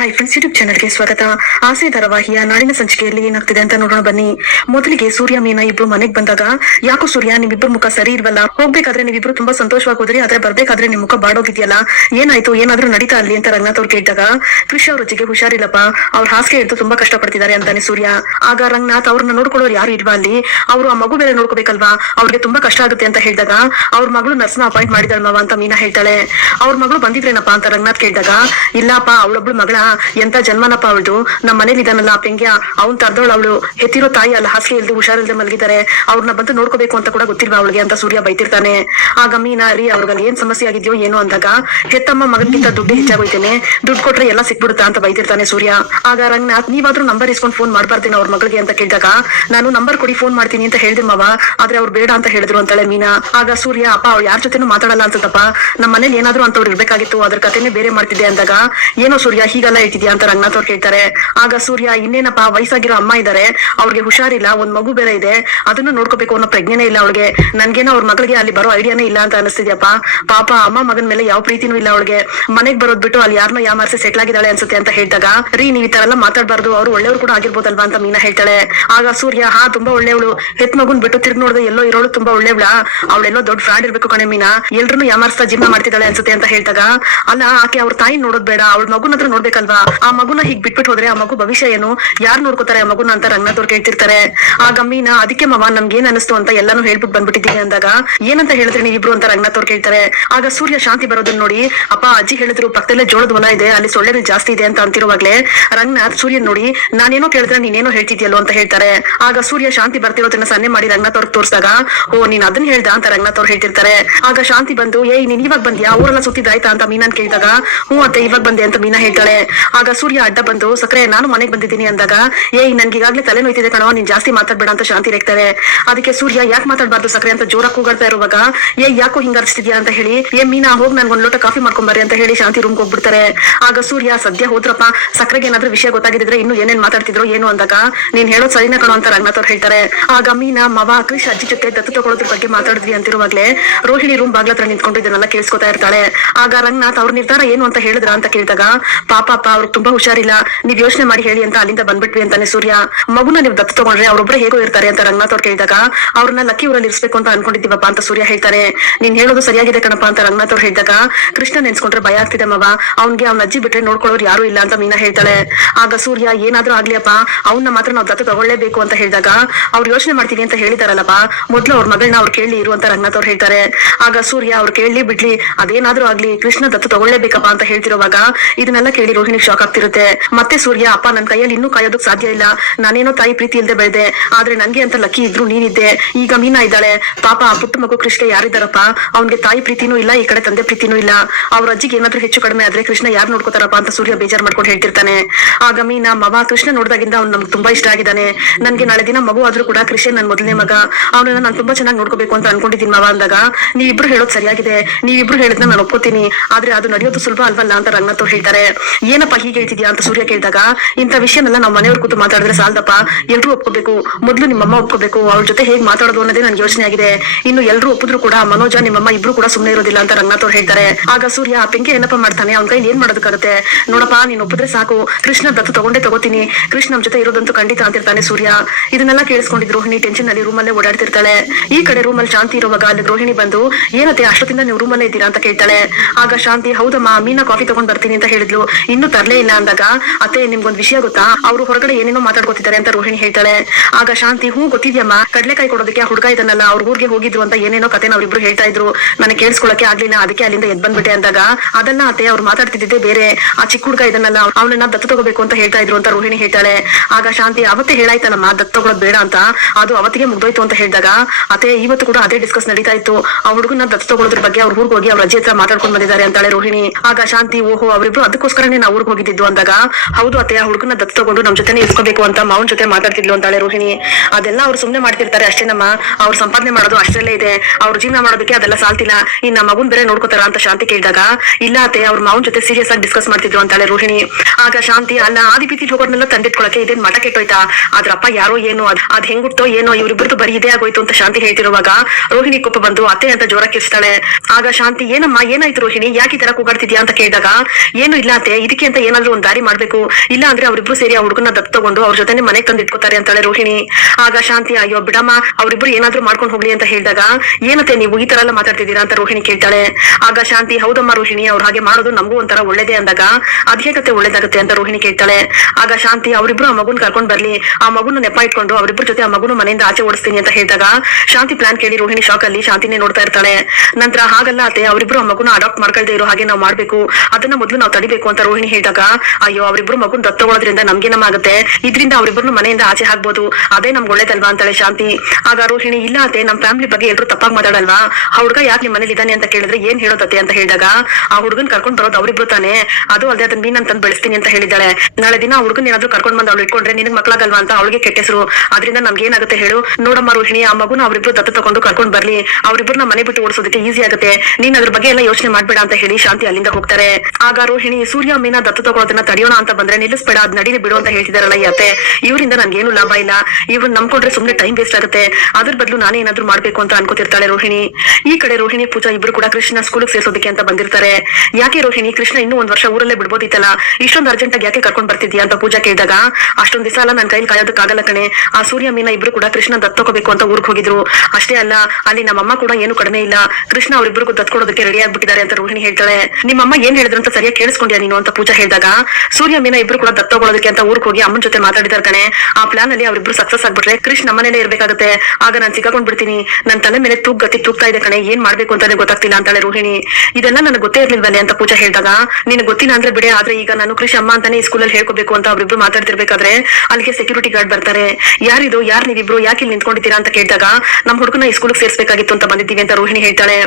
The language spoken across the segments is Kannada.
ಹಾಯ್ ಫ್ರೆಂಡ್ಸ್ ಯೂಟ್ಯೂಬ್ ಚಾನಲ್ಗೆ ಸ್ವಾಗತ. ಆಸೆ ಧಾರಾವಾಹಿಯ ನಾಡಿನ ಸಂಚಿಕೆಯಲ್ಲಿ ಏನಾಗ್ತಿದೆ ಅಂತ ನೋಡೋಣ ಬನ್ನಿ. ಮೊದಲಿಗೆ ಸೂರ್ಯ, ಮೀನಾ ಇಬ್ರು ಮನೆಗೆ ಬಂದಾಗ, ಯಾಕೋ ಸೂರ್ಯ, ನಿಮ್ಮಿಬ್ರು ಮುಖ ಸರಿ ಇಲ್ವಲ್ಲ? ಹೋಗ್ಬೇಕಾದ್ರೆ ನೀವಿಬ್ರು ತುಂಬಾ ಸಂತೋಷವಾಗಿ ಹೋದ್ರಿ ಆದ್ರೆ ಬರ್ಬೇಕಾದ್ರೆ ನಿಮ್ ಮುಖ ಬಾಡೋಗಿದ್ಯಲ್ಲ? ಏನಾಯ್ತು? ಏನಾದ್ರೂ ನಡೀತಾ ಅಲ್ಲಿ? ಅಂತ ರಂಗನಾಥ್ ಅವ್ರು ಕೇಳಿದಾಗ, ಕೃಷಿ ಅವ್ರ ಜೊತೆಗೆ ಹುಷಾರಿಲ್ಲಪ್ಪ. ಅವ್ರ ಹಾಸಿಗೆ ಹಿಡಿದು ತುಂಬಾ ಕಷ್ಟಪಡ್ತಿದ್ದಾರೆ ಅಂತಾನೆ ಸೂರ್ಯ. ಆಗ ರಂಗನಾಥ್ ಅವ್ರನ್ನ ನೋಡ್ಕೊಳ್ಳೋರು ಯಾರು ಇಲ್ವಾ ಅಲ್ಲಿ? ಅವರು ಆ ಮಗು ಬೇರೆ ನೋಡ್ಕೋಬೇಕಲ್ವಾ? ಅವ್ರಿಗೆ ತುಂಬಾ ಕಷ್ಟ ಆಗುತ್ತೆ ಅಂತ ಹೇಳಿದಾಗ, ಅವ್ರ ಮಗಳು ನರ್ಸ್ನ ಅಪಾಯಿಂಟ್ ಮಾಡಿದಾಳ ಮಾವ ಅಂತ ಮೀನಾ ಹೇಳ್ತಾಳೆ. ಅವ್ರ ಮಗಳು ಬಂದಿದ್ರೇನಪ್ಪ? ಅಂತ ರಂಗನಾಥ್ ಕೇಳಿದಾಗ, ಇಲ್ಲಪ್ಪ, ಅವಳೊಬ್ಳು ಮಗಳ ಎಂತ ಜನ್ಮನಪ್ಪ ಅವಳು ನಮ್ಮ ಮನೇಲಿ ಇದಾನಲ್ಲ ಪೆಂಗ್ಯ. ಅವ್ನ್ ತರ್ದವಳು ಅವಳು. ಹೆತ್ತಿರೋ ತಾಯಿ ಅಲ್ಲ, ಹಾಸಿಗೆ ಇಲ್ದು ಹುಷಾರಿಲ್ದೆ ಮಲಗಿದ್ದಾರೆ ಅವ್ರನ್ನ ಬಂದು ನೋಡ್ಕೋಬೇಕು ಅಂತ ಕೂಡ ಗೊತ್ತಿಲ್ವಾ ಅವಳಿಗೆ ಅಂತ ಸೂರ್ಯ ಬೈತಿರ್ತಾನೆ. ಆಗ ಮೀನಾ, ರೀ ಅವ್ರಿಗೆ ಏನ್ ಸಮಸ್ಯೆ ಆಗಿದ್ಯೋ ಏನೋ ಅಂದಾಗ, ಹೆತ್ತಮ್ಮ ಮಗನ್ಗಿಂತ ದುಡ್ಡು ಹೆಚ್ಚಾಗೋಯ್ತೇನೆ. ದುಡ್ಡು ಕೊಟ್ರೆ ಎಲ್ಲ ಸಿಕ್ಬಿಡುತ್ತಾ ಅಂತ ಬೈತಿರ್ತಾನೆ ಸೂರ್ಯ. ಆಗ ರಂಗನಾಥ್, ನೀವಾದ್ರೂ ನಂಬರ್ ಇಸ್ಕೊಂಡು ಫೋನ್ ಮಾಡ್ಬಾರ್ದಿನ ಅವ್ರ ಮಗಳಿಗೆ ಅಂತ ಕೇಳಿದಾಗ, ನಾನು ನಂಬರ್ ಕೊಡಿ ಫೋನ್ ಮಾಡ್ತೀನಿ ಅಂತ ಹೇಳ್ದೆ ಮಾವ. ಆದ್ರೆ ಅವ್ರು ಬೇಡ ಅಂತ ಹೇಳಿದ್ರು ಅಂತಾಳೆ ಮೀನಾ. ಆಗ ಸೂರ್ಯ, ಅಪ್ಪ ಅವ್ರು ಯಾರ ಜೊತೆನೂ ಮಾತಾಡಲ್ಲ ಅಂತದಪ್ಪ. ನಮ್ಮ ಮನೇಲಿ ಏನಾದ್ರು ಅಂತವ್ರು ಇರ್ಬೇಕಾಗಿತ್ತು, ಅದ್ರ ಕಥೆನೇ ಬೇರೆ ಮಾಡ್ತಿದ್ದೆ ಅಂದಾಗ, ಏನೋ ಸೂರ್ಯ, ಹೀಗೆಲ್ಲ ಹೇಳ್ತಿದ್ಯಾ ಅಂತ ರಂಗನಾಥ್ ಅವ್ರು ಕೇಳ್ತಾರೆ. ಆಗ ಸೂರ್ಯ, ಇನ್ನೇನಪ್ಪ ವಯಸ್ಸಾಗಿರೋ ಅಮ್ಮ ಇದಾರೆ, ಅವ್ರಿಗೆ ಹುಷಾರಿಲ್ಲ, ಒಂದ್ ಮಗು ಬೇರೆ ಇದೆ, ಅದನ್ನು ನೋಡ್ಕೋಬೇಕು ಅನ್ನೋ ಪ್ರಜ್ಞೆನೇ ಇಲ್ಲ ಅವಳಿಗೆ. ನನ್ಗೇನೋ ಅವ್ರ ಮಗಳಿಗೆ ಅಲ್ಲಿ ಬರೋ ಐಡಿಯಾನೇ ಇಲ್ಲ ಅಂತ ಅನಿಸ್ತಿದ್ಯಪ್ಪ. ಪಾಪ ಅಮ್ಮ ಮಗನ್ ಮೇಲೆ ಯಾವ ಪ್ರೀತಿನೂ ಇಲ್ಲ ಅವಳಿಗೆ. ಮನೆಗ್ ಬರೋದ್ ಬಿಟ್ಟು ಅಲ್ಲಿ ಯಾರನ್ನ ಯಾಮಾರಿಸಿ ಸೆಟ್ಲ್ ಆಗಿದ್ದಾಳೆ ಅನ್ಸುತ್ತೆ ಅಂತ ಹೇಳಿದಾಗ, ರೀ, ನೀವ್ ಈ ತರ ಎಲ್ಲ ಮಾತಾಡ್ಬಾರ್ದು, ಅವ್ರು ಒಳ್ಳೆಯವ್ರು ಕೂಡ ಆಗಿರ್ಬೋದಲ್ವಾ ಅಂತ ಮೀನಾ ಹೇಳ್ತಾಳೆ. ಆಗ ಸೂರ್ಯ, ಹಾ, ತುಂಬಾ ಒಳ್ಳೆಯವಳು ಹೆತ್ ಮಗುನ್ ಬಿಟ್ಟು ತಿರ್ಗ್ ನೋಡ್ದೆ ಎಲ್ಲೋ ಇರೋಳು ತುಂಬಾ ಒಳ್ಳೆವಳ? ಅವಳೆಲ್ಲೋ ದೊಡ್ಡ ಫ್ರಾಡ್ ಇರ್ಬೇಕು ಕಣೆ ಮೀನಾ. ಎಲ್ರು ಯಾಮಾರಿಸ್ತಾ ಜೀವನ ಮಾಡ್ತಿದ್ದಾಳೆ ಅನ್ಸುತ್ತೆ ಅಂತ ಹೇಳ್ದಾಗ, ಅಲ್ಲ, ಆಕೆ ಅವ್ರ ತಾಯಿ ನೋಡೋದ್ ಬೇಡ, ಅವಳ ಮಗುನ ಹತ್ರ ನೋಡ್ಬೇಕಲ್ವಾ ಆ ಮಗುನ ಹೀಗ್ ಬಿಟ್ಬಿಟ್ಟು ಹೋದ್ರೆ ಆ ಮಗು ಭವಿಷ್ಯ ಏನು? ಯಾರು ನೋಡ್ಕೋತಾರೆ ಆ ಮಗುನ ಅಂತ ರಂಗನಾಥ್ ಅವ್ರು ಕೇಳ್ತಿರ್ತಾರೆ. ಆ ಗಮ್ಮಿನ ಅದಕ್ಕೆ ಮಾವ, ನಮ್ಗೆ ಏನ್ ಅನಿಸ್ತು ಅಂತ ಎಲ್ಲಾನು ಹೇಳ್ಬಿಟ್ಟು ಬಂದ್ಬಿಟ್ಟಿದ್ದೀನಿ ಅಂದಾಗ, ಏನಂತ ಹೇಳಿದ್ರೆ ನೀವಿಬ್ರು? ಅಂತ ರಂಗನಾಥ್ ಅವ್ರು ಕೇಳ್ತಾರೆ. ಆಗ ಸೂರ್ಯ ಶಾಂತಿ ಬರೋದನ್ನ ನೋಡಿ, ಅಪ್ಪ, ಅಜ್ಜಿ ಹೇಳಿದ್ರು, ಪಕ್ಕದಲ್ಲೇ ಜೋಳದ ಹೊಲ ಇದೆ, ಅಲ್ಲಿ ಸೊಳ್ಳೆಗಳು ಜಾಸ್ತಿ ಇದೆ ಅಂತ ಅಂತಿರುವಾಗ್ಲೇ, ರಂಗನಾಥ್ ಸೂರ್ಯನ್ ನೋಡಿ, ನಾನೇನೋ ಕೇಳಿದ್ರೆ ನೀನೇನೋ ಹೇಳ್ತಿದ್ಯಲ್ಲೋ ಅಂತ ಹೇಳ್ತಾರೆ. ಆಗ ಸೂರ್ಯ ಶಾಂತಿ ಬರ್ತಿರೋದನ್ನ ಸನ್ನೆ ಮಾಡಿ ರಂಗನಾಥ್ ಅವ್ರಿಗೆ ತೋರಿಸಿದಾಗ ಓ ನೀನ್ ಅದನ್ನ ಹೇಳ್ದ? ಅಂತ ರಂಗನಾಥ್ ಅವ್ರು ಹೇಳ್ತಿರ್ತಾರೆ. ಆಗ ಶಾಂತಿ ಬಂದು, ಏಯ್, ನೀನ್ ಇವಾಗ ಬಂದ್ಯಾ? ಊರೆಲ್ಲ ಸುತ್ತಿದ್ದಾಯ್ತಾ? ಅಂತ ಮೀನಾನ್ ಕೇಳಿದಾಗ, ಹ್ಞೂ ಅತ್ತೆ, ಇವಾಗ ಬಂದೆ ಅಂತ ಮೀನಾ ಹೇಳ್ತಾಳೆ. ಆಗ ಸೂರ್ಯ ಅಡ್ಡ ಬಂದು, ಸಕ್ರೆ, ನಾನು ಮನೆಗೆ ಬಂದಿದ್ದೀನಿ ಅಂದಾಗ, ಏಯ್, ನನ್ಗೆ ಈಗಾಗಲೇ ತಲೆ ನೋಯ್ತಿದೆ ಕಣೋ, ನೀನ್ ಜಾಸ್ತಿ ಮಾತಾಡ್ಬೇಡ ಅಂತ ಶಾಂತಿ ರೇಗ್ತಾರೆ. ಅದಕ್ಕೆ ಸೂರ್ಯ, ಯಾಕೆ ಮಾತಾಡ್ಬಾರ್ದು ಸಕ್ರೆ ಅಂತ ಜೋರ ಕೂಗಾಡ್ತಾ ಇರುವಾಗ ಏ ಯಾಕೋ ಹಿಂಗಾರಿಸ್ತಿದ್ಯಾ ಅಂತ ಹೇಳಿ, ಏ, ಮೀನಾ, ಹೋಗಿ ನನ್ಗೆ ಒಂದ್ ಲೋಟ ಕಾಫಿ ಮಾಡ್ಕೊಂಬರ್ರಿ ಅಂತ ಹೇಳಿ ಶಾಂತಿ ರೂಮ್ಗೆ ಹೋಗ್ಬಿಡ್ತಾರೆ. ಆಗ ಸೂರ್ಯ, ಸದ್ಯ ಹೋದ್ರಪ್ಪ, ಸಕ್ರೆಗೆ ಏನಾದ್ರೂ ವಿಷಯ ಗೊತ್ತಾಗಿದ್ರೆ ಇನ್ನು ಏನೇನ್ ಮಾತಾಡ್ತಿದ್ರು ಏನು ಅಂದಾಗ, ನೀನ್ ಹೇಳೋದ್ ಸರಿನಾ ಕಣೋ ಅಂತ ರಂಗನಾಥ್ ಅವ್ರು ಹೇಳ್ತಾರೆ. ಆಗ ಮೀನಾ, ಮವ, ಕೃಷಿ ಅಜ್ಜಿ ಜೊತೆ ದತ್ತು ತಗೊಳೋದ್ರ ಬಗ್ಗೆ ಮಾತಾಡಿದ್ವಿ ಅಂತಿರುವಾಗ್ಲೇ, ರೋಹಿಣಿ ರೂಮ್ ಬಾಗ್ಲತ್ರ ನಿಂತ್ಕೊಂಡು ಇದನ್ನೆಲ್ಲ ಕೇಳಿಸ್ಕೊತಾ ಇರ್ತಾಳೆ. ಆಗ ರಂಗನಾಥ್ ಅವ್ರ ನಿರ್ಧಾರ ಏನು ಅಂತ ಹೇಳಿದ್ರ ಅಂತ ಕೇಳಿದಾಗ ಪಾಪಪ್ಪ ಅವ್ರಿಗೆ ತುಂಬಾ ಹುಷಾರಿಲ್ಲ, ನೀವ್ ಯೋಚನೆ ಮಾಡಿ ಹೇಳಿ ಅಂತ ಅಲ್ಲಿಂದ ಬಂದ್ಬಿಟ್ವಿ ಅಂತಾನೆ ಸೂರ್ಯ. ಮಗುನ ನೀವು ದತ್ತು ತಗೊಂಡ್ರೆ ಅವ್ರೊಬ್ರೆ ಹೇಗೋ ಇರ್ತಾರೆ ಅಂತ ರಂಗನಾಥ್ ಅವ್ರು ಕೇಳಿದಾಗ, ಅವ್ರನ್ನ ಲಕ್ಕಿ ಊರಲ್ಲಿ ಇರಿಸಬೇಕು ಅಂತ ಅನ್ಕೊಂಡಿದ್ದೀವಪ್ಪ ಅಂತ ಸೂರ್ಯ ಹೇಳ್ತಾರೆ. ನೀನ್ ಹೇಳೋದು ಸರಿಯಾಗಿದೆ ಕಣಪ್ಪ ಅಂತ ರಂಗನಾಥ್ ಅವ್ರು ಹೇಳಿದಾಗ, ಕೃಷ್ಣ ನೆನ್ಸ್ಕೊಂಡ್ರೆ ಭಯ ಆಗ್ತಿದೆ ಮವ. ಅವ್ನ್ಗೆ ಅವ್ನ ಅಜ್ಜಿ ಬಿಟ್ರೆ ನೋಡ್ಕೊಳ್ಳೋರು ಯಾರು ಇಲ್ಲ ಅಂತ ಮೀನಾ ಹೇಳ್ತಾಳೆ. ಆಗ ಸೂರ್ಯ, ಏನಾದ್ರೂ ಆಗ್ಲಿಯಪ್ಪ, ಅವ್ನ ಮಾತ್ರ ನಾವು ದತ್ತು ತಗೊಳ್ಳೇಬೇಕು ಅಂತ ಹೇಳಿದಾಗ, ಅವ್ರು ಯೋಚನೆ ಮಾಡ್ತೀವಿ ಅಂತ ಹೇಳಿದಾರಲ್ಲಪ್ಪ, ಮೊದ್ಲು ಅವ್ರ ಮಗಳನ್ನ ಅವ್ರು ಕೇಳಿ ಇರು ಅಂತ ರಂಗನಾಥ್ ಅವ್ರು ಹೇಳ್ತಾರೆ. ಆಗ ಸೂರ್ಯ ಅವ್ರು ಕೇಳಿ ಬಿಡ್ಲಿ, ಅದೇನಾದ್ರೂ ಆಗ್ಲಿ, ಕೃಷ್ಣ ದತ್ತು ತಗೊಳ್ಳೇಬೇಕಪ್ಪ ಅಂತ ಹೇಳ್ತಿರುವಾಗ, ಇದನ್ನೆಲ್ಲ ಕೇಳಿ ರೋಹಿಣಿಗೆ ಶಾಕ್ ಆಗ್ತಿರುತ್ತೆ. ಮತ್ತೆ ಸೂರ್ಯ, ಅಪ್ಪ ನನ್ನ ಕೈಯಲ್ಲಿ ಇನ್ನೂ ಕಾಯೋದಕ್ ಸಾಧ್ಯ ಇಲ್ಲ. ನಾನೇನೋ ತಾಯಿ ಪ್ರೀತಿ ಇಲ್ದೆ ಬೆಳೆದೆ. ಆದ್ರೆ ನನ್ಗೆ ಅಂತ ಲಕ್ಕಿ ಇದ್ರು ನೀನಿದ್ದೆ. ಈಗ ಮೀನಾ ಇದ್ದಾಳೆ. ಪಾಪ, ಆ ಪುಟ್ಟ ಮಗು ಕೃಷ್ಣ ಯಾರಿದ್ದಾರಪ್ಪ? ಅವ್ನ್ಗೆ ತಾಯಿ ಪ್ರೀತಿನೂ ಇಲ್ಲ, ಈ ಕಡೆ ತಂದೆ ಪ್ರೀತಿನೂ ಇಲ್ಲ. ಅವ್ರ ಅಜ್ಜಿಗೆ ಏನಾದ್ರೂ ಹೆಚ್ಚು ಕಡಿಮೆ ಆದ್ರೆ ಕೃಷ್ಣ ಯಾರು ನೋಡ್ಕೋತಾರಪ್ಪ ಅಂತ ಸೂರ್ಯ ಬೇಜಾರ್ ಮಾಡ್ಕೊಂಡು ಹೇಳ್ತಿರ್ತಾನೆ. ಆಗ ಮೀನಾ, ಮವ, ಕೃಷ್ಣ ನೋಡಿದಾಗಿಂದ ಅವ್ನು ನಮ್ಗೆ ತುಂಬಾ ಇಷ್ಟ ಆಗಿದ್ದಾನೆ. ನನ್ಗೆ ನಾಳೆ ದಿನ ಮಗು ಆದ್ರೂ ಕೂಡ ಕೃಷ್ಣ ನನ್ನ ಮೊದಲನೇ ಮಗ. ಅವನನ್ನ ನಾನು ತುಂಬಾ ಚೆನ್ನಾಗಿ ನೋಡ್ಕೋಬೇಕು ಅಂತ ಅನ್ಕೊಂಡಿದ್ದೀನಿ ಮಾವ ಅಂದಾಗ, ನೀವಿಬ್ರು ಹೇಳೋದು ಸರಿಯಾಗಿದೆ. ನೀವಿಬ್ರು ಹೇಳಿದ್ನ ನಾನು ಒಪ್ಕೋತೀನಿ. ಆದ್ರೆ ಅದು ನಡೆಯೋದು ಸುಲಭ ಅಲ್ವಲ್ಲ ಅಂತ ರಂಗನಾಥ್ ಹೇಳ್ತಾರೆ. ಏನಪ್ಪ ಹೀಗೆ ಹೇಳ್ತಿದ್ಯಾ ಅಂತ ಸೂರ್ಯ ಕೇಳಿದಾಗ, ಇಂಥ ವಿಷಯನೆಲ್ಲ ನಾವು ಮನೆಯವ್ರ ಕೂತು ಮಾತಾಡಿದ್ರೆ ಸಾಲದಪ್ಪ. ಎಲ್ರೂ ಒಪ್ಕೋಬೇಕು. ಮೊದ್ಲು ನಿಮ್ಮಮ್ಮ ಒಪ್ಕೋಬೇಕು. ಅವ್ರ ಜೊತೆ ಹೇಗ್ ಮಾತಾಡೋದು ಅನ್ನೋದೇ ನನ್ಗೆ ಯೋಚನೆ ಆಗಿದೆ. ಇನ್ನು ಎಲ್ರು ಒಪ್ಪಿದ್ರು ಕೂಡ ಮನೋಜ, ನಿಮ್ಮಮ್ಮ ಇಬ್ರು ಕೂಡ ಸುಮ್ಮನೆ ಇರೋದಿಲ್ಲ ಅಂತ ರಂಗನಾಥ್ ಅವ್ರು ಹೇಳ್ತಾರೆ. ಆಗ ಸೂರ್ಯ ಆ ಏನಪ್ಪಾ ಏನಪ್ಪ ಮಾಡ್ತಾನೆ? ಅವ್ನ ಕೈಲಿ ಏನ್ ಮಾಡೋದಕ್ಕಾಗುತ್ತೆ? ನೋಡಪ್ಪ, ನೀನ್ ಒಪ್ಪಿದ್ರೆ ಸಾಕು. ಕೃಷ್ಣ ದತ್ತು ತಗೊಂಡೇ ತಗೋತೀನಿ. ಕೃಷ್ಣ ನಮ್ ಜೊತೆ ಇರೋದಂತೂ ಖಂಡಿತ ಅಂತಿರ್ತಾನೆ ಸೂರ್ಯ. ಇದನ್ನೆಲ್ಲ ಕೇಳಿಸ್ಕೊಂಡಿದ್ ರೋಹಿಣಿ ಟೆನ್ಷನ್ ಅಲ್ಲಿ ರೂಮಲ್ಲೇ ಓಡಾಡ್ತಿರ್ತಾಳೆ. ಈ ಕಡೆ ರೂಮಲ್ಲಿ ಶಾಂತಿ ಇರುವಾಗ ಅಲ್ಲಿ ರೋಹಿಣಿ ಬಂದು, ಏನತ್ತೆ, ಅಷ್ಟೊತ್ತಿಂದ ನೀವು ರೂಮಲ್ಲೇ ಇದ್ದೀರಾ? ಅಂತ ಕೇಳ್ತಾಳೆ. ಆಗ ಶಾಂತಿ, ಹೌದಮ್ಮ, ಮೀನಾ ಕಾಫಿ ತಗೊಂಡ್ ಬರ್ತೀನಿ ಅಂತ ಹೇಳಿದ್ಲು. ಇನ್ನೂ ತರ್ಲೇ ಇಲ್ಲ ಅಂದಾಗ ಅತ್ತೆ, ನಿಮ್ಗೊಂದ್ ವಿಷಯ ಗೊತ್ತಾ? ಅವ್ರು ಹೊರಗಡೆ ಏನೇನೋ ಮಾತಾಡ್ಕೊತಿದ್ದಾರೆ ಅಂತ ರೋಹಿಣಿ ಹೇಳ್ತಾಳೆ. ಆಗ ಶಾಂತಿ ಹೂ ಗೊತ್ತಿದ್ಯಮ್ಮ. ಕಡ್ಲೆಕಾಯಿ ಕೊಡೋದಕ್ಕೆ ಹುಡುಗ ಇದನ್ನಲ್ಲ. ಅವ್ರ ಊರಿಗೆ ಹೋಗಿದ್ರು ಅಂತ ಏನೇನೋ ಕತೆ ಅವ್ರಿಬ್ರು ಹೇಳ್ತಾ ಇದ್ರು. ನನಗೆ ಕೇಳಿಸ್ಕೊಳಕ್ಕೆ ಆಗ್ಲಿಲ್ಲ. ಅದಕ್ಕೆ ಅಲ್ಲಿಂದ ಎದ್ ಬಂದ್ಬಿಟ್ಟೆ ಅಂದಾಗ ಅದನ್ನ ಅತ್ತೆ ಅವ್ರು ಮಾತಾಡ್ತಿದ್ದೆ ಬೇರೆ. ಆ ಚಿಕ್ಕ ಹುಡುಗ ಇದನ್ನಲ್ಲ, ಅವನನ್ನ ದತ್ತು ತಗೋಬೇಕು ಅಂತ ಹೇಳ್ತಾ ಇದ್ರು ಅಂತ ರೋಹಿಣಿ ಹೇಳ್ತಾಳೆ. ಆಗ ಶಾಂತಿ, ಅವತ್ತೇ ಹೇಳಾಯ್ತಲ್ಲಮ್ಮ, ದತ್ತು ತಗೊಳೋದ್ ಬೇಡ ಅಂತ. ಅದು ಅವತ್ತಿಗೆ ಮುಗ್ದೋಯ್ತು ಅಂತ ಹೇಳಿದಾಗ ಅತ್ತೆ ಇವತ್ತು ಕೂಡ ಅದೇ ಡಿಸ್ಕಸ್ ನಡೀತಾ ಇತ್ತು. ಆ ಹುಡುಗನ ದತ್ತು ತಗೊಳೋದ್ರ ಬಗ್ಗೆ ಅವ್ರ ಊರಿಗೆ ಹೋಗಿ ಅವ್ರ ಅಜ್ಜಿ ಹತ್ರ ಮಾತಾಡ್ಕೊಂಡ್ ಬಂದಿದ್ದಾರೆ ಅಂತಾಳೆ ರೋಹಿಣಿ. ಆಗ ಶಾಂತಿ, ಓಹೋ, ಅವರಿಬ್ರು ಅದಕ್ಕೋಸ್ಕರನೇ ನಾವು ಊರಿಗೆ ಹೋಗಿದ್ದು ಅಂದಾಗ, ಹೌದು ಅತ್ತೆ, ಆ ಹುಡುಗನ ದತ್ತು ತಗೊಂಡು ನಮ್ ಜೊತೆನೆ ಇಸ್ಕೋಬೇಕು ಅಂತ ಮಾವನ್ ಜೊತೆ ಮಾತಾಡ್ತಿದ್ಲು ಅಂತಾಳೆ ರೋಹಿಣಿ. ಅದೆಲ್ಲ ಅವ್ರು ಸುಮ್ನೆ ಮಾಡ್ತಿರ್ತಾರೆ ಅಷ್ಟೇನಮ್ಮ ಅವ್ರು ಸಂಪಾದನೆ ಮಾಡೋದು ಅಷ್ಟರಲ್ಲೇ ಇದೆ. ಅವ್ರ ಜೀವನ ಮಾಡೋದಕ್ಕೆ ಅದೆಲ್ಲ ಸಾಲ್ತಿಲ್ಲ. ಇನ್ನ ಮಗುನ್ ಬೇರೆ ನೋಡ್ಕೋತಾರ ಅಂತ ಶಾಂತಿ ಕೇಳಿದಾಗ, ಇಲ್ಲ ಅತ್ತೆ, ಅವ್ರ ಮಾವನ್ ಜೊತೆ ಸೀರಿಯಸ್ ಆಗಿ ಡಿಸ್ಕಸ್ ಮಾಡ್ತಿದ್ರು ಅಂತಾಳೆ ರೋಹಿಣಿ. ಆಗ ಶಾಂತಿ ಅಲ್ಲ ಆದಿ ಪೀತಿ ಹೋಗೋದ್ನೆಲ್ಲ ತಂದಿಟ್ಕೊಳಕ್ಕೆ ಇದೇನ್ ಮಠ ಕೆಟ್ಟೋಯ್ತಾ? ಅದ್ರಪ್ಪ ಯಾರೋ ಏನೋ, ಅದ್ ಹೆಂಗುಟ್ಟೋ ಏನೋ, ಇವ್ರಿಬ್ರದ್ದು ಬರೀ ಇದೇ ಆಗೋಯ್ತು ಅಂತ ಶಾಂತಿ ಹೇಳ್ತಿರುವಾಗ ರೋಹಿಣಿ ಕೋಪ ಬಂದು ಅತ್ತೆ ಅಂತ ಜ್ವರ ಕಿರ್ಸ್ತಾಳೆ. ಆಗ ಶಾಂತಿ, ಏನಮ್ಮ, ಏನಾಯ್ತು ರೋಹಿಣಿ? ಯಾಕೆ ಈ ತರ ಕೂಗಾಡ್ತಿದ್ಯಾ? ಅಂತ ಕೇಳಿದಾಗ, ಏನು ಇಲ್ಲ ಅತ್ತೆ, ಇದಕ್ಕೆ ಅಂತ ಏನಾದ್ರೂ ಒಂದ್ ದಾರಿ ಮಾಡ್ಬೇಕು. ಇಲ್ಲ ಅಂದ್ರೆ ಅವ್ರಿಬ್ರು ಸೇರಿ ಆ ಹುಡುಗನ ದತ್ತು ತಗೊಂಡು ಅವ್ರ ಜೊತೆ ಮನೆಗ್ ತಂದು ಅಂತಾಳೆ ರೋಹಿಣಿ. ಆಗ ಶಾಂತಿ ಅಯ್ಯೋ ಬಿಡಮ್ಮ, ಅವ್ರಿಬ್ರು ಏನಾದ್ರೂ ಮಾಡ್ಕೊಂಡು ಹೋಗ್ಲಿ ಅಂತ ಹೇಳಿದಾಗ, ಏನತ್ತೆ ನೀವು ಈ ತರ ಎಲ್ಲ ಮಾತಾಡ್ತಿದ್ದೀರಾ? ಅಂತ ರೋಹಿಣಿ ಕೇಳ್ತಾಳೆ. ಆಗ ಶಾಂತಿ, ಹೌದಮ್ಮ ರೋಹಿಣಿ, ಅವ್ರು ಹಾಗೆ ಮಾಡೋದು ನಮಗೂ ಒಂಥರ ಒಳ್ಳೇದೇ ಅಂದಾಗ, ಅದ್ ಹೇಗತ್ತೆ ಒಳ್ಳೇದಾಗುತ್ತೆ? ಅಂತ ರೋಹಿಣಿ ಕೇಳ್ತಾಳೆ. ಆಗ ಶಾಂತಿ, ಅವರಿಬ್ರು ಆ ಮಗುನ್ ಕರ್ಕೊಂಡ್ ಬರ್ಲಿ. ಆ ಮಗುನ ನೆಪ ಇಟ್ಕೊಂಡು ಅವರಿಬ್ರು ಜೊತೆ ಆ ಮಗುನ ಮನೆಯಿಂದ ಆಚೆ ಓಡಿಸ್ತೀನಿ ಅಂತ ಹೇಳಿದಾಗ, ಶಾಂತಿ ಪ್ಲಾನ್ ಕೇಳಿ ರೋಹಿಣಿ ಶಾಕ್ ಅಲ್ಲಿ ಶಾಂತಿನೇ ನೋಡ್ತಾ ಇರ್ತಾಳೆ. ನಂತರ, ಹಾಗಲ್ಲ ಅತ್ತೆ, ಅವರಿಬ್ರು ಆ ಮಗುನ ಅಡಾಪ್ಟ್ ಮಾಡ್ಕೊಳ್ದೆ ಇರೋ ಹಾಗೆ ನಾವು ಮಾಡ್ಬೇಕು. ಅದನ್ನ ಮೊದಲು ನಾವು ತಡಿಬೇಕು, ಅಂತ ರೋಹಿಣಿ ಹೇಳಿದಾಗ, ಅಯ್ಯೋ, ಅವರಿಬ್ರು ಮಗುನ್ ದತ್ತಗೊಳ್ಳೋದ್ರಿಂದ ಆಗುತ್ತೆ ಇದ್ರಿಂದ ಅವರಿಬ್ರು ಮನೆಯಿಂದ ಆಚೆ ಹಾಕ್ಬೋದು. ಅದೇ ನಮ್ಗೆ ಒಳ್ಳೇದಲ್ವಾ? ಅಂತಾಳೆ ಶಾಂತಿ. ಆಗ ರೋಹಿಣಿ, ಇಲ್ಲ ಅತ್ತೆ, ನಮ್ ಫ್ಯಾಮಿಲಿ ಬಗ್ಗೆ ಎಲ್ರು ತಪ್ಪಾಗಿ ಮಾತಾಡಲ್ವಾ? ಆ ಹುಡುಗ ಯಾಕೆ ನಿಮ್ ಮನೇಲಿ ಇದ್ದಾನೆ ಅಂತ ಕೇಳಿದ್ರೆ ಏನ್ ಹೇಳೋದತ್ತೆ ಅಂತ ಹೇಳಿದಾಗ, ಆ ಹುಡುಗನ್ ಕರ್ಕೊಂಡ್ ಬರೋದು ಅವ್ರಿಬ್ರು ತಾನೆ. ಅದು ಅಲ್ಲದೆ ಅದನ್ನ ಮೀನ್ ಅಂತಂದ್ ಬೆಳೆಸ್ತೀನಿ ಅಂತ ಹೇಳಿದಾಳೆ ನಾಳೆ ದಿನ ಆ ಹುಡುಗನ್ ಏನಾದ್ರು ಕರ್ಕೊಂಡ್ ಬಂದ್ ಅವ್ಳು ಇಟ್ಕೊಂಡ್ರೆ ನಿನ್ ಮಕ್ಳಾಗಲ್ವಾ ಅಂತ ಅವಳಿಗೆ ಕೆಟ್ಟ ಹೆಸರು. ಅದರಿಂದ ನಮ್ಗೆ ಏನಾಗುತ್ತೆ ಹೇಳು? ನೋಡಮ್ಮ ರೋಹಿಣಿ, ಆ ಮಗುನ ಅವರಿಬ್ರು ದತ್ತ ತಗೊಂಡು ಕರ್ಕೊಂಡ್ ಬರ್ಲಿ. ಅವರಿಬ್ರನ್ನ ಮನೆ ಬಿಟ್ಟು ಓಡಿಸೋದಕ್ಕೆ ಈಸಿ ಆಗುತ್ತೆ. ನೀನ್ ಅದ್ರ ಬಗ್ಗೆ ಎಲ್ಲ ಯೋಚನೆ ಮಾಡ್ಬೇಡ ಅಂತ ಹೇಳಿ ಶಾಂತಿ ಅಲ್ಲಿಂದ ಹೋಗ್ತಾರೆ. ಆಗ ರೋಹಿಣಿ, ಸೂರ್ಯ, ಮೀನ ದತ್ತು ತಗೊಳೋದನ್ನ ತಡೆಯೋಣ ಅಂತ ಬಂದ್ರೆ ನಿಲ್ಲಿಸ್ಬೇಡ, ಅದ್ ನಡೀಲಿ ಬಿಡು ಅಂತ ಹೇಳ್ತಿದಾರಲ್ಲ ಈ ಅತ್ತೆ. ಇವರಿಂದ ನನ್ಗೇನು ಲಾಭ ಇಲ್ಲ. ಇವ್ರನ್ನ ನಂಬ್ಕೊಂಡ್ರೆ ಸುಮ್ನೆ ಟೈಮ್ ವೇಸ್ಟ್ ಆಗುತ್ತೆ. ಅದ್ರ ಬದಲು ನಾನೇ ಏನಾದ್ರು ಮಾಡ್ಬೇಕು ಅಂತ ಅನ್ಕೋತಿರ್ತಾಳೆ ರೋಹಿಣಿ. ಈ ಕಡೆ ರೋಹಿಣಿ, ಪೂಜಾ ಇಬ್ರು ಕೂಡ ಕೃಷ್ಣ ಸ್ಕೂಲ್ ಸೇರ್ಸೋದಕ್ಕೆ ಅಂತ ಬಂದಿರ್ತಾರೆ. ಯಾಕೆ ರೋಹಿಣಿ, ಕೃಷ್ಣ ಇನ್ನೂ ಒಂದ್ ವರ್ಷ ಊರಲ್ಲೇ ಬಿಡ್ಬೋದಿತ್ತಲ್ಲ? ಇಷ್ಟೊಂದು ಅರ್ಜೆಂಟ್ ಆಗಿ ಯಾಕೆ ಕರ್ಕೊಂಡ್ ಬರ್ತಿದ್ಯಾ ಅಂತ ಪೂಜಾ ಕೇಳಿದಾಗ, ಅಷ್ಟೊಂದ್ ದಿವಸ ಅಲ್ಲ, ನನ್ ಕೈಲಿ ಕಾಯೋದಕ್ಕಾಗಲ್ಲ ಕಣೆ. ಆ ಸೂರ್ಯ ಮೀನ ಇಬ್ರು ಕೂಡ ಕೃಷ್ಣ ದತ್ತಕೋಬೇಕು ಅಂತ ಊರಿಗೆ ಹೋಗಿದ್ರು. ಅಷ್ಟೇ ಅಲ್ಲ, ಅಲ್ಲಿ ನಮ್ಮಮ್ಮ ಕೂಡ ಏನು ಕಡಿಮೆ ಇಲ್ಲ. ಕೃಷ್ಣ ಅವ್ರಿಬ್ರಿಗೂ ದತ್ಕೊಡೋದಕ್ಕೆ ರೆಡಿ ಆಗ್ಬಿಟ್ಟಿದ್ದಾರೆ ಅಂತ ರೋಹಿಣಿ ಹೇಳ್ತಾಳೆ. ನಿಮ್ಮಮ್ಮ ಏನ್ ಹೇಳಿದ್ರು ಅಂತ ಸರಿಯಾಗಿ ಕೇಳಿಸ್ಕೊಂಡ್ಯಾ ನೀನು? ಅಂತ ಪೂಜಾ ಹೇಳಿದಾಗ ಸೂರ್ಯ ಮೀನ ಇಬ್ರು ಕೂಡ ದತ್ತಗೊಳ್ಳೋದಕ್ಕೆ ಅಂತ ಊರ್ಗ್ ಹೋಗಿ ಅಮ್ಮನ ಜೊತೆ ಮಾತಾಡಿದಾರೆ ಕಣೆ ಆ ಪ್ಲಾನ್ ಅಲ್ಲಿ ಅವ್ರಿಬ್ರು ಸಕ್ಸಸ್ ಆಗ್ಬಿಟ್ರೆ ಕೃಷ್ಣ ನಮ್ಮನೇಲೆ ಇರ್ಬೇಕಾಗುತ್ತೆ. ಆಗ ನಾನು ಸಿಕ್ಕಾಕೊಂಡ್ ಬಿಡ್ತೀನಿ. ನನ್ ತಲೆ ಮೇಲೆ ತೂಗ್ ಗತಿ ತೂಗ್ತಾ ಇದೆ ಕಣೆ. ಏನ್ ಮಾಡ್ಬೇಕು ಅಂತಾನೆ ಗೊತ್ತಾಗ್ತಿಲ್ಲ ಅಂತಾಳೆ ರೋಹಿಣಿ. ಇದೆಲ್ಲ ನನಗೆ ಗೊತ್ತೇ ಇರ್ಲಿಲ್ವಲ್ಲೇ ಅಂತ ಪೂಜಾ ಹೇಳಿದಾಗ. ನಿನ್ ಗೊತ್ತಿಲ್ಲ ಅಂದ್ರೆ ಬಿಡೆ, ಆದ್ರೆ ಈಗ ನಾನು ಕೃಷಿ ಅಮ್ಮ ಅಂತಾನೆ ಈ ಸ್ಕೂಲಲ್ಲಿ ಹೇಳ್ಕೋಬೇಕು ಅಂತ ಅವ್ರಿಬ್ರು ಮಾತಾಡ್ತಿರ್ಬೇಕಾದ್ರೆ ಅಲ್ಲಿಗೆ ಸೆಕ್ಯೂರಿಟಿ ಗಾರ್ಡ್ ಬರ್ತಾರೆ. ಯಾರಿದು? ಯಾರ್ ನೀವಿಬ್ರು? ಯಾಕೆ ಇಲ್ಲಿ ನಿಂತ್ಕೊಂಡಿದ್ದೀರಾ ಅಂತ ಕೇಳಿದಾಗ ನಮ್ ಹುಡುಗನ ಈ ಸ್ಕೂಲ್ಗೆ ಸೇರ್ಸ್ಬೇಕಾಗಿತ್ತು ಅಂತ ಬಂದಿದ್ದೀವಿ ಅಂತ ರೋಹಿಣಿ ಹೇಳ್ತಾಳೆ.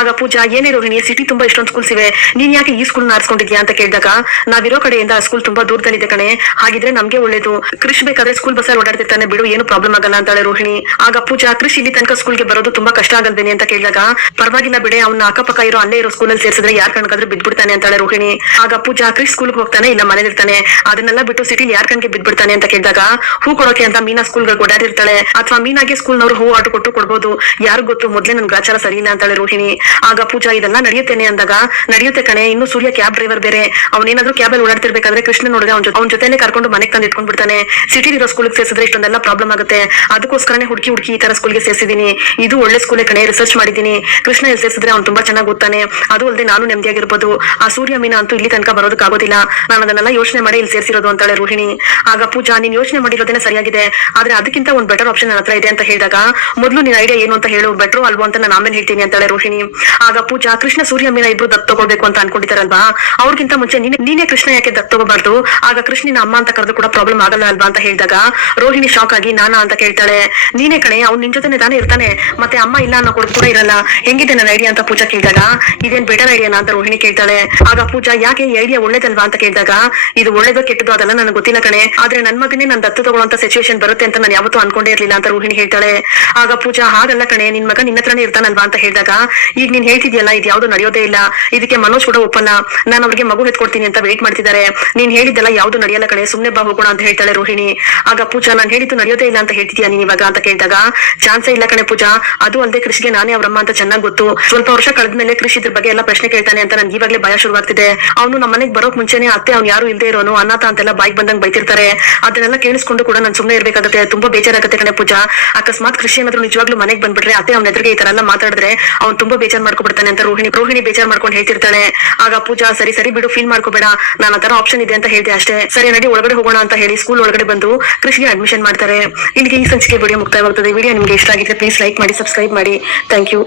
ಆಗ ಪೂಜಾ, ಏನೇ ರೋಹಿಣಿ ಸಿಟಿ ತುಂಬಾ ಇಷ್ಟೊಂದು ಸ್ಕೂಲ್ಸ್ ಇವೆ. ನೀನ್ ಯಾಕೆ ಈ ಸ್ಕೂಲ್ ಆರಿಸ್ಕೊಂಡಿದ್ಯಾ ಅಂತ ಕೇಳಿದಾಗ ನಾವಿರೋ ಕಡೆಯಿಂದ ಸ್ಕೂಲ್ ತುಂಬಾ ದೂರದಲ್ಲಿದೆ ಕಣೆ. ಹಾಗಿದ್ರೆ ನಮ್ಗೆ ಒಳ್ಳೇದು. ಕೃಷಿ ಬೇಕಾದ್ರೆ ಸ್ಕೂಲ್ ಬಸ್ಸಲ್ಲಿ ಓಡಾಡ್ತಿರ್ತಾನೆ ಬಿಡು, ಏನು ಪ್ರಾಬ್ಲಮ್ ಆಗಲ್ಲ ಅಂತಾಳೆ ರೋಹಿಣಿ. ಆಗ ಪೂಜಾ, ಕೃಷಿ ಇಲ್ಲಿ ತನಕ ಸ್ಕೂಲ್ಗೆ ಬರೋದು ತುಂಬಾ ಕಷ್ಟ ಆಗಲ್ವೇನೆ ಅಂತ ಕೇಳಿದಾಗ, ಪರವಾಗಿಲ್ಲ ಬಿಡೆ, ಅವ್ನ ಅಕ್ಕಪಕ್ಕ ಇರೋ ಅಲ್ಲೇ ಇರೋ ಸ್ಕೂಲಲ್ಲಿ ಸೇರ್ಸಿದ್ರೆ ಯಾರ್ ಕಣ್ಕಾದ್ರೆ ಬಿದ್ಬಿಡ್ತಾನೆ ಅಂತಾಳೆ ರೋಹಿಣಿ. ಆಗ ಪೂಜಾ, ಕೃಷಿ ಸ್ಕೂಲ್ಗೆ ಹೋಗ್ತಾನೆ, ಇಲ್ಲ ಮನೇಲಿ ಇರ್ತಾನೆ. ಅದನ್ನೆಲ್ಲ ಬಿಟ್ಟು ಸಿಟಿಲಿ ಯಾರ್ ಕಣ್ಗೆ ಬಿದ್ಬಿಡ್ತಾನೆ ಅಂತ ಕೇಳಿದಾಗ, ಹೂ ಕೊಡೋಕೆ ಅಂತ ಮೀನಾ ಸ್ಕೂಲ್ಗೆ ಓಡಾಡಿರ್ತಾಳೆ. ಅಥವಾ ಮೀನಾಗೆ ಸ್ಕೂಲ್ ನವರು ಹೂ ಆಟ ಕೊಟ್ಟು ಕೊಡ್ಬೋದು. ಯಾರು ಗೊತ್ತು, ಮೊದ್ಲೇ ನನ್ ಗ್ರಾಚಾರ ಸರಿ ಇಲ್ಲ ಅಂತಾಳೆ ರೋಹಿಣಿ. ಆಗ ಪೂಜಾ, ಇದೆಲ್ಲ ನಡೆಯುತ್ತೇನೆ ಅಂದಾಗ, ನಡೆಯುತ್ತೆ ಕಣೆ, ಇನ್ನು ಸೂರ್ಯ ಕ್ಯಾಬ್ ಡ್ರೈವರ್ ಬೇರೆ. ಅವನೇನಾದ್ರೂ ಕ್ಯಾಬ್ ಅಲ್ಲಿ ಓಡಾಡ್ತಿರ್ಬೇಕಾದ್ರೆ ಕೃಷ್ಣ ನೋಡಿದ್ರೆ ಅವ್ನ ಅವ್ನ ಜೊತೆನೆ ಕರ್ಕೊಂಡು ಮನೆಗೆ ತಂದು ಇಟ್ಕೊಂಡ್ ಬಿಡ್ತಾನೆ. ಸಿಟಿ ಇರೋ ಸ್ಕೂಲ್ಗೆ ಸೇರಿಸಿದ್ರೆ ಇಷ್ಟೊಂದೆಲ್ಲ ಪ್ರಾಬ್ಲಮ್ ಆಗುತ್ತೆ. ಅದಕ್ಕೋಸ್ಕರನೇ ಹುಡುಕಿ ಹುಡುಕಿ ಈ ತರ ಸ್ಕೂಲ್ಗೆ ಸೇರಿಸಿದೀನಿ. ಇದು ಒಳ್ಳೆ ಸ್ಕೂಲೇ ಕಣೆ ರಿಸರ್ಚ್ ಮಾಡಿದೀನಿ. ಕೃಷ್ಣ ಇಲ್ಲಿ ಸೇರಿಸಿದ್ರೆ ಅವ್ನು ತುಂಬಾ ಚೆನ್ನಾಗಿ ಓದ್ತಾನೆ. ಅದು ಅಲ್ಲದೆ ನಾನು ನೆಮ್ಮದಿಯಾಗಿರ್ಬೋದು ಆ ಸೂರ್ಯ ಮೀನ ಅಂತೂ ಇಲ್ಲಿ ತನಕ ಬರೋದಕ್ಕಾಗೋದಿಲ್ಲ ನಾನು ಅದನ್ನೆಲ್ಲ ಯೋಚನೆ ಮಾಡಿ ಇಲ್ಲಿ ಸೇರಿಸಿರೋದು ಅಂತಾಳೆ ರೋಹಿಣಿ. ಆಗ ಪೂಜಾ, ನೀನ್ ಯೋಚನೆ ಮಾಡಿರೋದೇನೆ ಸರಿಯಾಗಿದೆ. ಆದ್ರೆ ಅದಕ್ಕಿಂತ ಒಂದು ಬೆಟರ್ ಆಪ್ಷನ್ ನನ್ನ ಹತ್ರ ಇದೆ ಅಂತ ಹೇಳಿದಾಗ, ಮೊದಲು ನಿನ್ನ ಐಡಿಯಾ ಏನು ಅಂತ ಹೇಳು. ಬೆಟರ್ ಅಲ್ವೋ ಅಂತ ನಾನು ಆಮೇಲೆ ಹೇಳ್ತೀನಿ ಅಂತಾಳೆ ರೋಹಿಣಿ. ಆಗ ಪೂಜಾ, ಕೃಷ್ಣ ಸೂರ್ಯ ಮೀನ ಇಬ್ರು ದತ್ತು ತಗೋಬೇಕು ಅಂತ ಅನ್ಕೊಂಡಿದ್ದಾರಲ್ವಾ? ಅವ್ರಿಗಿಂತ ಮುಂಚೆ ನೀನೆ ನೀನೇ ಕೃಷ್ಣ ಯಾಕೆ ದತ್ತು ತಗೋಬಾರ್ದು? ಆಗ ಕೃಷ್ಣನ ಅಮ್ಮ ಅಂತ ಕರೆದು ಕೂಡ ಪ್ರಾಬ್ಲಮ್ ಆಗಲ್ಲ ಅಲ್ವಾ ಅಂತ ಹೇಳಿದಾಗ ರೋಹಿಣಿ ಶಾಕ್ ಆಗಿ ನಾನಾ ಅಂತ ಕೇಳ್ತಾಳೆ. ನೀನೇ ಕಣೆ, ಅವ್ನು ನಿನ್ ಜೊತೆನೆ ತಾನೇ ಇರ್ತಾನೆ. ಮತ್ತೆ ಅಮ್ಮ ಇಲ್ಲ ಅನ್ನೋ ಕೊಡ್ ಕೂಡ ಇರಲ್ಲ. ಹೆಂಗಿದೆ ನನ್ನ ಐಡಿಯಾ ಅಂತ ಪೂಜಾ ಕೇಳಿದಾಗ? ಇದೇನ್ ಬೆಟರ್ ಐಡಿಯಾನ ಅಂತ ರೋಹಿಣಿ ಕೇಳ್ತಾಳೆ. ಆಗ ಪೂಜಾ, ಯಾಕೆ ಈ ಐಡಿಯಾ ಒಳ್ಳೇದಲ್ವಾ ಅಂತ ಕೇಳಿದಾಗ? ಇದು ಒಳ್ಳೇದು ಕೆಟ್ಟದು ಅದೆಲ್ಲ ನನಗೆ ಗೊತ್ತಿಲ್ಲ ಕಣೆ. ಆದ್ರೆ ನನ್ ಮಗನೇ ನನ್ ದತ್ತು ತಗೊಳ್ಳೋಂತ ಸಿಚುವೇಶನ್ ಬರುತ್ತೆ ಅಂತ ನಾನು ಯಾವತ್ತೂ ಅನ್ಕೊಂಡೇ ಇರ್ಲಿಲ್ಲ ಅಂತ ರೋಹಿಣಿ ಹೇಳ್ತಾಳೆ. ಆಗ ಪೂಜಾ, ಹಾಗಲ್ಲ ಕಣೆ, ನಿನ್ ಮಗ ನಿನ್ನ ಹತ್ರನೇ ಇರ್ತಾನಲ್ವಾ ಅಂತ ಹೇಳಿದಾಗ, ಈಗ ನೀನ್ ಹೇಳ್ತಿದ್ಯಲ್ಲ ಇದು ಯಾವ್ದು ನಡೆಯೋದೇ ಇಲ್ಲ. ಇದಕ್ಕೆ ಮನೋಜ್ ಕೂಡ ಒಪ್ಪಲ್ಲ. ನಾನು ಅವ್ರಿಗೆ ಮಗು ಎತ್ಕೊಡ್ತೀನಿ ಅಂತ ವೇಟ್ ಮಾಡ್ತಿದ್ದಾರೆ. ನೀನ್ ಹೇಳಿದ್ದೆಲ್ಲ ಯಾವ್ದು ನಡೆಯಲ್ಲ ಕಣೆ, ಸುಮ್ನೆ ಬಾ ಹೋಗೋಣ ಅಂತ ಹೇಳ್ತಾಳೆ ರೋಹಿಣಿ. ಆಗ ಪೂಜಾ, ನಾನು ಹೇಳಿದ್ದು ನಡೆಯೋದೇ ಇಲ್ಲ ಅಂತ ಹೇಳ್ತಿದ್ಯಾ ನೀನ್ ಇವಾಗ ಅಂತ ಕೇಳಿದಾಗ? ಚಾನ್ಸೇ ಇಲ್ಲ ಕಣೆ ಪೂಜಾ. ಅದು ಅಲ್ಲದೆ ಕೃಷಿಗೆ ನಾನೇ ಅವ್ರಮ್ಮ ಅಂತ ಚೆನ್ನಾಗಿ ಗೊತ್ತು. ಸ್ವಲ್ಪ ವರ್ಷ ಕಳೆದ್ಮೇಲೆ ಕೃಷಿ ಇದ್ರ ಬಗ್ಗೆ ಎಲ್ಲ ಪ್ರಶ್ನೆ ಕೇಳ್ತಾನೆ ಅಂತ ನನ್ಗೆ ಇವಾಗಲೇ ಭಯ ಶುರುವಾಗ್ತಿದೆ. ಅವನು ನಮ್ಮ ಮನೆಗೆ ಬರೋಕ್ ಮುಂಚೆನೆ ಅತ್ತೆ ಅವ್ನು ಯಾರು ಇಲ್ಲದೆ ಇರೋನು, ಅನಾಥ ಅಂತೆಲ್ಲ ಬಾಯ್ಗೆ ಬಂದಂಗ್ ಬೈತಿರ್ತಾರೆ. ಅದನ್ನೆಲ್ಲ ಕೇಳಿಸ್ಕೊಂಡು ಕೂಡ ನಾನು ಸುಮ್ಮನೆ ಇರಬೇಕಾಗುತ್ತೆ. ತುಂಬಾ ಬೇಜಾರಾಗುತ್ತೆ ಕಣೆ ಪೂಜಾ. ಅಕಸ್ಮಾತ್ ಕೃಷಿ ಏನಾದ್ರು ನಿಜವಾಗ್ಲೂ ಮನೆಗೆ ಬಂದ್ಬಿಟ್ರೆ ಅತ್ತೆ ಅವ್ನ ಎದುರಿಗೆ ಈ ತರ ಎಲ್ಲ ಮಾತಾಡಿದ್ರೆ ಅವ್ನು ತುಂಬಾ ಬೇಜಾರ್ ಮಾಡ್ಕೊಬಿಡ್ತಾನೆ ಅಂತ ರೋಹಿಣಿ ರೋಹಿಣಿ ಬೇಜಾರ್ ಮಾಡ್ಕೊಂಡು ಹೇಳ್ತಿರ್ತಾಳೆ. ಆಗ ಪೂಜಾ, ಸರಿ ಸರಿ ಬಿಡು ಫೀಲ್ ಮಾಡ್ಕೋಬೇಡ. ನಾನು ಆತರ ತರ ಆಪ್ಷನ್ ಇದೆ ಅಂತ ಹೇಳಿದೆ ಅಷ್ಟೇ. ಸರಿ, ನಡಿ, ಒಳಗಡೆ ಹೋಗೋಣ ಅಂತ ಹೇಳಿ ಸ್ಕೂಲ್ ಒಳಗಡೆ ಬಂದು ಕೃಷಿಗೆ ಅಡ್ಮಿಷನ್ ಮಾಡ್ತಾರೆ. ಇಲ್ಲಿಗೆ ಈ ಸಂಚಿಕೆ ವಿಡಿಯೋ ಮುಕ್ತಾಯವಾಗುತ್ತದೆ ವಿಡಿಯೋ ನಿಮ್ಗೆ ಇಷ್ಟ ಆಗಿದ್ರೆ ಪ್ಲೀಸ್ ಲೈಕ್ ಮಾಡಿ ಸಬ್ಸ್ಕ್ರೈಬ್ ಮಾಡಿ. Thank you